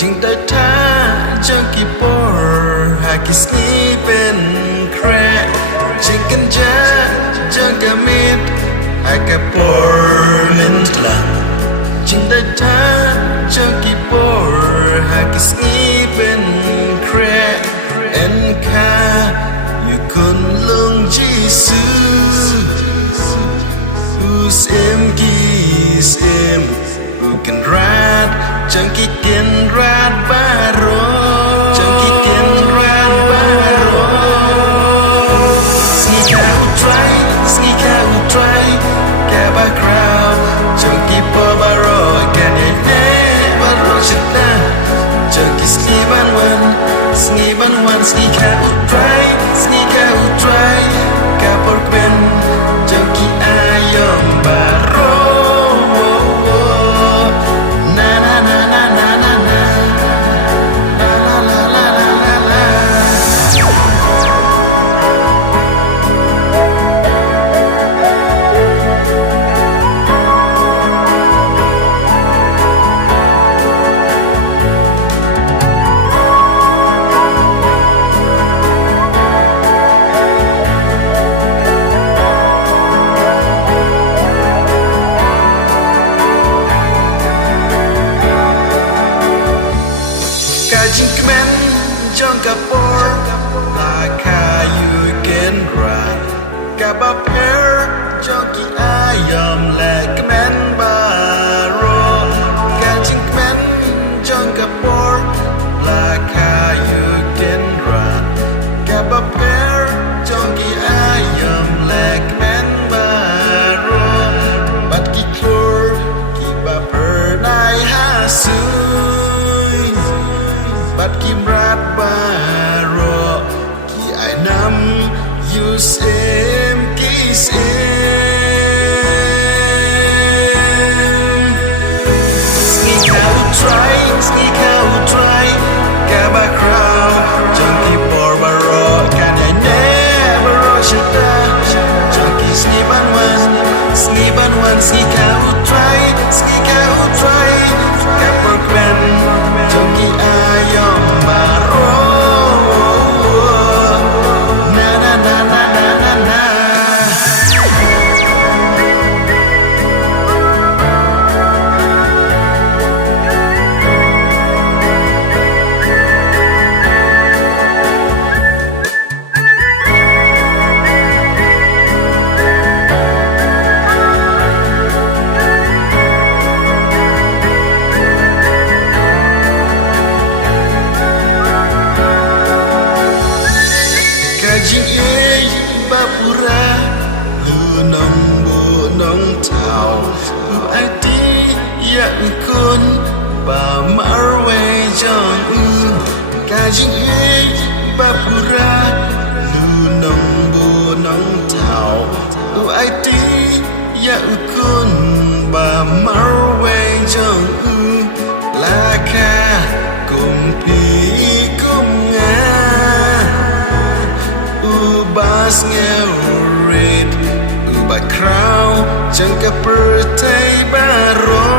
ได้ท่าจังกี่ปอร์หากิสนีเป็นแคร์จิงกันจ้าจังกะมิดหากะปอร์ลินหลังจิงได้ท่าจังกี่ปอร์หากิสนีเป็นแคร์เอ็นคาอยู่คนลงจีซูWho's M's M Who can ride Junkie can ride baro Junkie can ride baro Sngi who try Kaba crowd Junkie po baro Can you baro shita Junkie Sngi ban one Sngi who try Kapor kwen Junkie ayom baro na na na na na na na la la la la la la Kajing kmen jong kapor Laka you can ride Kabab air jong ki ayam Lek men baro Kajing kmen jong kapor Laka you can ride Kabab air jong ki ayam Lek men baro Bat ki klur ki baper nai hasu Bat ki berat baro ki ai nam use em kiss em Sngi cow try Kaba crow Junkie por baro Can I never rush it down Junkie Sngi ban one Sngi cow try Kapor kwen Junkie ayom baro na na na na na na na Kajing bapura Lu nong bu nong tau Lu ai ti ya kun Ba mar we jong Kajing bapura Lu nong bu nong tau Lu ai ti ya kun Ba mar we jong Laka kum pi kum nga Ubas ngeurit Ubah crow Jangka pertai baro